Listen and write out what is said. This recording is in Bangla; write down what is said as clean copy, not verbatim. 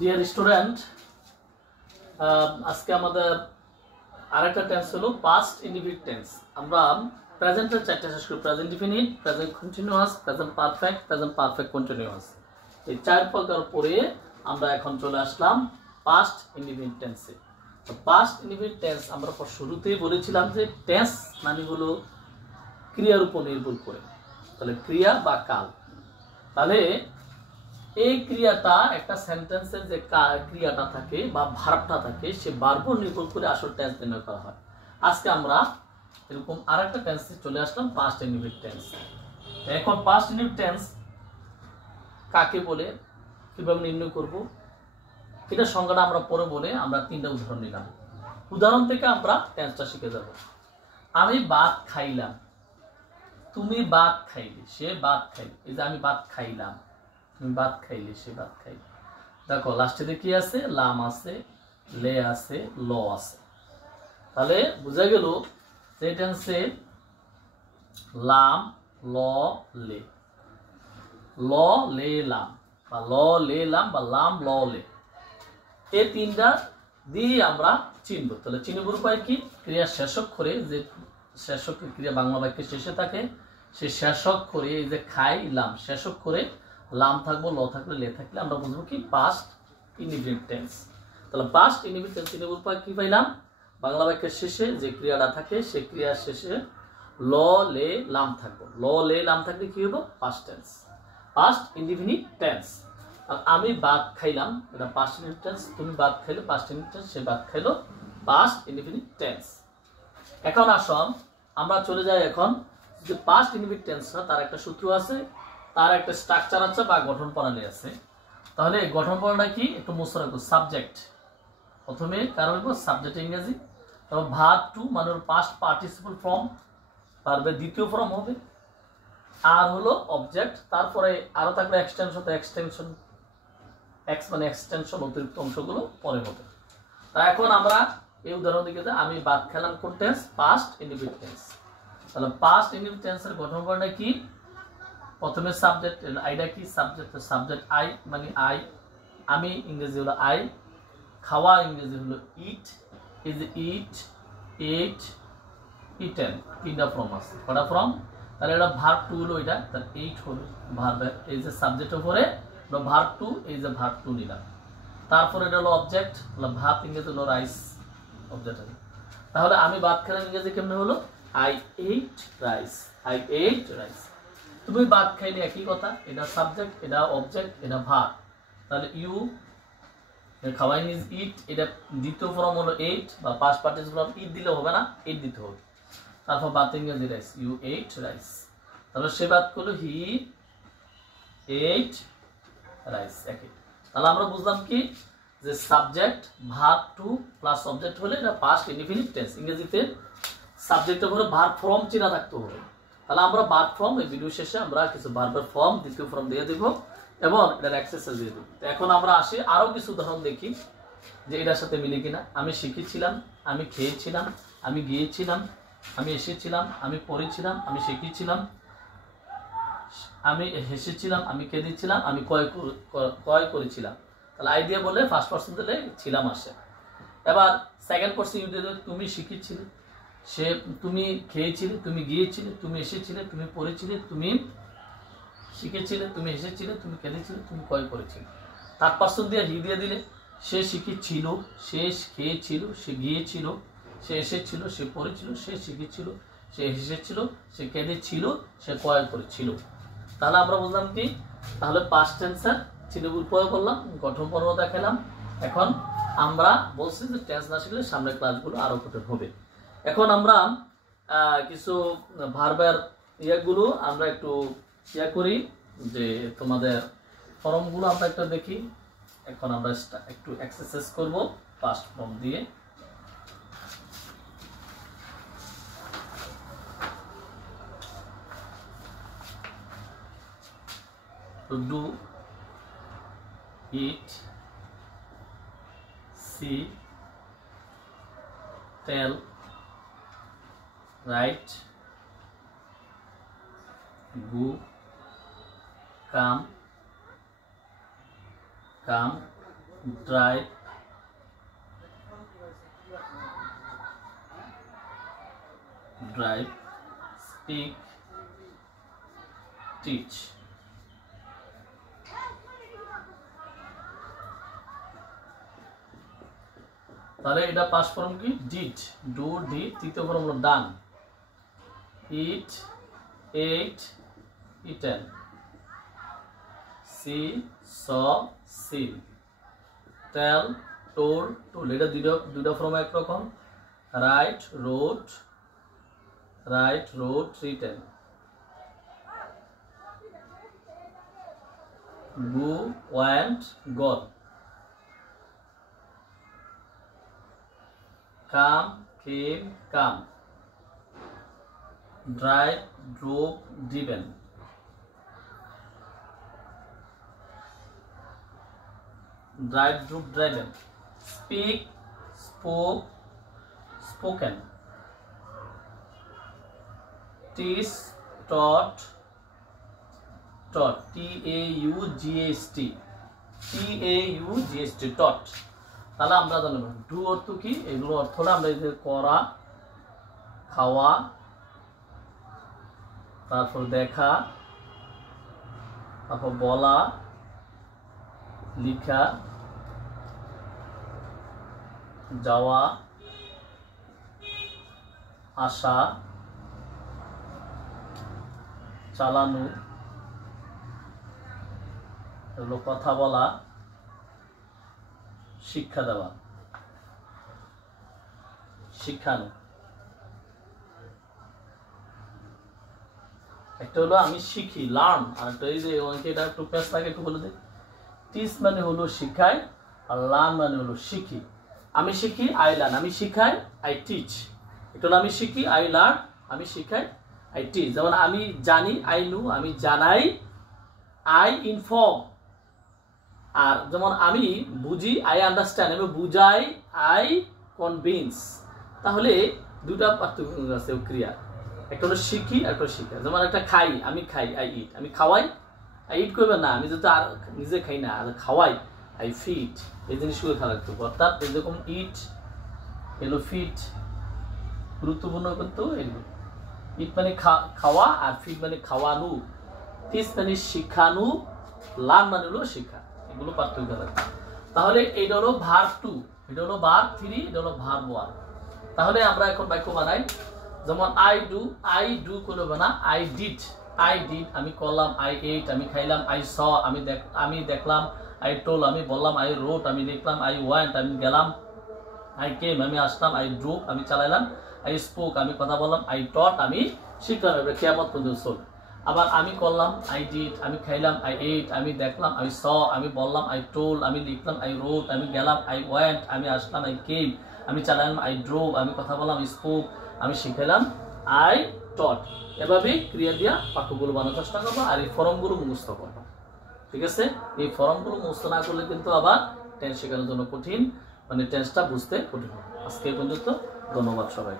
ডিয়ার স্টুডেন্ট, আজকে আমাদের আরেকটা টেন্স হলো পাস্ট ইনডিফিনিট টেন্স। আমরা প্রেজেন্টের চারটা শেষ করি, present definite, present continuous, present perfect continuous. এই চার প্রকার পরে আমরা এখন চলে আসলাম পাস্ট ইনডিফিনিট টেন্সে। তো পাস্ট ইনডিফিনিট টেন্স আমরা শুরুতেই বলেছিলাম যে টেন্স মানে হলো ক্রিয়ার উপর নির্ভর করে, তাহলে ক্রিয়া বা কাল। তাহলে এই ক্রিয়াটা একটা সেন্টেন্সের যে ক্রিয়াটা থাকে বা ভার্বটা থাকে সে ভার্বর নির্ভর করে আসল টেন্স নির্ণয় করা হয়। আজকে আমরা এরকম আরেকটা টেন্সে চলে আসলাম, পাস্ট ইনডিফিনিট টেন্স। এখন পাস্ট ইনডিফিনিট টেন্স কাকে বলে, কিভাবে নির্ণয় করব, এটা সংজ্ঞাটা আমরা পরে বলে আমরা তিনটা উদাহরণ নিলাম। উদাহরণ থেকে আমরা টেন্সটা শিখে যাব। আমি ভাত খাইলাম, তুমি ভাত খাইলে, সে ভাত খাইলে। এই যে আমি ভাত খাইলাম, তুমি ভাত খাইলে, সে ভাত খাইলে। দেখো লাস্টে কি আছে, লাম আছে, লে আছে, ল আছে। তাহলে বোঝা গেল যে টেন্সে লাম, ল, লে, ল, লে, লাম, বা ল, লে, লাম, বা লাম, ল, লে, এই তিনটা দিয়ে আমরা চিনব। তাহলে চিনব উপায় কি, ক্রিয়া শেষক করে, যে শেষক ক্রিয়া বাংলা বাক্যের শেষে থাকে, সে শেষক করে, এই যে খাইলাম শেষক করে লাম থাকবো, ল থাকলে, লে থাকলে আমরা বুঝবো কি পাস্ট ইনডিফিনিট টেন্স। তাহলে পাস্ট ইনডিফিনিট টেন্স চিনব উপায় কি পাইলাম, বাংলা বাক্যের শেষে যে ক্রিয়াটা থাকে সে ক্রিয়ার শেষে ল, লে, লাম থাকবো। ল, লে, লাম থাকলে কি হবো, past tense, past indefinite tense. আর আমি ভাত খাইলাম, এটা পাস্ট ইনডিফিনিট টেন্স। তুমি ভাত খাইলে, পাস্ট ইনডিফিনিট টেন্স। সে ভাত খাইলো, পাস্ট ইনডিফিনিট টেন্স। এখন আসুন আমরা চলে যাই এখন যে পাস্ট ইনডিফিনিট টেন্সটা, তার একটা সূত্র আছে, তার একটা স্ট্রাকচার আছে বা গঠন প্রণালী আছে। তাহলে এই গঠন প্রণালী কি একটু মুছে রাখবো। সাবজেক্ট প্রথমে কার হইব, সাবজেক্ট ইংরেজি, তারপর ভার্ব টু মানে পাস্ট পার্টিসিপল ফর্ম, ভার্বের দ্বিতীয় ফর্ম হবে, আর হলো অবজেক্ট, তারপরে আরো থাকবে এক্সটেনশন, তো এক্সটেনশন এক্স মানে এক্সটেনশন, অতিরিক্ত অংশগুলো পরে হবে। তা এখন আমরা এই উদাহরণ দিকে যাই। আমি ভাত খেলাম কোন টেন্স, পাস্ট ইনডিফিনিট টেন্স। তাহলে পাস্ট ইনডিফিনিট টেন্সের গঠন প্রণালী কি, প্রথমে সাবজেক্ট, আইডা কি, সাবজেক্ট আই মানে আই, আমি ইংরেজি হলো আই, খাওয়া ইংরেজি হলো ইট, এই যে ইট, এট, ইটেন, তিনটা ফর্ম আছে। কটা ফর্ম, তাহলে এটা ভার্ব টু হলো, এটা তাহলে এইট হলো ভার্বের, এই যে সাবজেক্টের উপরে ভার্ব টু, এই যে ভার্ব টু নিলাম। তারপরে এটা হলো অবজেক্ট, ভাত ইংরেজি হলো রাইস, অবজেক্ট। তাহলে আমি ভাত খেলাম ইংরেজি কেমনে হলো, I ate rice, I ate rice. তুমি ভাত খাইলে, একই কথা, এটা সাবজেক্ট, এটা অবজেক্ট, এটা ভার্ব। তাহলে ইউ খাওয়া ইজ ইট, এটা দ্বিতীয় ফর্ম হলো এইট, বা পাস্ট পার্টিসিপল ফর্ম ইট দিলে হবে না, এইট দিতে হবে। তারপর ভাত ইংরেজি রাইস, ইউ এইট রাইস। তাহলে সে ভাত করলো, হি এইট রাইস, একই। তাহলে আমরা বুঝলাম কি, যে subject verb two plus object হলে এটা পাস্ট ইনডিফিনিট টেন্স। ইংরেজিতে সাবজেক্টের উপরে ভার্ব ফর্ম চিনা থাকতে হবে। তাহলে আমরা ভার্ব ফর্ম, এই ভিডিও শেষে আমরা কিছু ভার্বের ফর্ম, দ্বিতীয় ফর্ম দিয়ে দেব এবং এটার এক্সারসাইজ দিয়ে দেব। তো এখন আমরা আসি আরো কিছু উদাহরণ দেখি যে এটার সাথে মিলে কিনা। আমি শিখেছিলাম, আমি খেয়েছিলাম, আমি গিয়েছিলাম, আমি এসেছিলাম, আমি পড়েছিলাম, আমি শিখেছিলাম, আমি হেসেছিলাম, আমি কেঁদেছিলাম, আমি ক্রয় করেছিলাম। তাহলে আইডিয়া বলে ফার্স্ট পারসন দিলে ছিলাম আসে। এবার সেকেন্ড পারসন ইউ দিলে তুমি শিখেছিলে, সে তুমি খেয়েছিলে, তুমি গিয়েছিলে, তুমি এসেছিলে, তুমি পড়েছিলে, তুমি শিখেছিলে, তুমি এসেছিলে, তুমি কেঁদেছিলে, তুমি ক্রয় করেছিলে। থার্ড পারসন দিয়ে হি দিয়ে দিলে সে শিখেছিল, সে খেয়েছিল, সে গিয়েছিল, সে এসেছিল, সে পড়েছিল, সে শিখেছিল, সে হেসেছিল, সে কেঁদেছিল, সে ক্রয় করেছিল। তাহলে আমরা বুঝলাম কি, তাহলে পাস্ট টেন্সের চিহ্ন প্রয়োগ করলাম, গঠন পর্ব দেখালাম। এখন আমরা বলছি যে টেন্স না শিখলে সামনের ক্লাসগুলো আরো কঠিন হবে। এখন আমরা কিছু ভার্বের ইয়েগুলো আমরা একটু করি, যে তোমাদের ফর্মগুলো আমরা একটু দেখি। এখন আমরা একটু এক্সারসাইজ করব পাস্ট ফর্ম দিয়ে। To do, eat, see, tell, write, go, come, drive, speak, teach. তাহলে এটা পাস্ট ফর্ম কি? Did, do, did. তৃতীয় ফর্ম হলো done, eat, ate, eaten, see, saw, seen, tell, told, told. এটা দুইটা ফর্ম একরকম। Write, wrote, written. Go, went, gone. Come, came, come. Drive, drove, driven. Drive, drove, driven. Speak, spoke, spoken. Teach, taught, T-A-U-G-H-T. T-A-U-G-H-T, taught. তাহলে আমরা জানলাম ডু অর্থ কি, এগুলো অর্থটা আমরা এই যে করা, খাওয়া, তারপর দেখা, তারপর বলা, লিখা, যাওয়া, আসা, চালানো, এগুলো কথা বলা, শিক্ষা দেওয়া, শিখানো। একটা হলো আমি শিখি, লার্ন, আর একটা এই যে এটা একটু পেজ থাকে, একটু বলে দিই। টিচ মানে হলো শিখাই, আর লার্ন মানে হলো শিখি। আমি শিখি, আই লার্ন। আমি শিখাই, আই টিচ। এটা হলো আমি শিখি, আই লার্ন। আমি শিখাই, আই টিচ। যেমন আমি জানি, আই নো। আমি জানাই, আই ইনফর্ম। আর যেমন আমি বুঝি, আই আন্ডারস্ট্যান্ড। আমি বুঝাই, আই কনভিন্স। তাহলে দুটা পার্থক্য আছে ক্রিয়া, একটা হলো শিখি, একটা হলো শিখা। যেমন একটা খাই, আমি খাই, আই ইট। আমি খাওয়াই, আই ইট করবে না, আমি যেহেতু আর নিজে খাই না, আর খাওয়াই, আই ফিট। এই জিনিসগুলো খেয়াল রাখতে হবে। অর্থাৎ এরকম ইট, এলো ফিট, গুরুত্বপূর্ণ কিন্তু এগুলো। ইট মানে খাওয়া, আর ফিট মানে খাওয়ানো, টিচ মানে শিখানো, লার্ন মানে হলো শিখা। এগুলো পার্থক্য রাখবে। তাহলে এটা হলো ভার্ব 2, এটা হলো ভার্ব 3, এটা হলো ভার্ব 1। তাহলে আমরা এখন বাক্য বানাই। যেমন আই ডু করব না, আই ডিড। আমি করলাম, আই এট, আমি খাইলাম, আই স, আমি দেখলাম, আই টোল, আমি বললাম, আই রোট, আমি লিখলাম, আই ওয়েন্ট, আমি গেলাম, আই কেম, আমি আসলাম, আই ড্রোভ, আমি চালাইলাম, আই স্পোক, আমি কথা বললাম, আই টট, আমি শিখলাম। এবার কিয়ামত পর্যন্ত চলবে। আবার আমি করলাম, আই ডিড, আমি খাইলাম, আই এট, আমি দেখলাম, আই স, আমি বললাম, আই টোল, আমি লিখলাম, আই রোট, আমি গেলাম, আই ওয়েন্ট, আমি আসলাম, আই কেম, আমি চালাইলাম, আই ড্রোভ, আমি কথা বললাম, আই স্পোক, আমি শিখাইলাম, আই টট। এভাবেই ক্রিয়া দিয়া বাক্যগুলো বানানোর চেষ্টা করবো, আর এই ফর্মগুলো মুখস্থ করবো। ঠিক আছে? এই ফর্মগুলো মুখস্থ না করলে কিন্তু আবার টেন্স শেখানোর জন্য কঠিন, মানে টেন্সটা বুঝতে কঠিন হবে। আজকে পর্যন্ত ধন্যবাদ সবাই।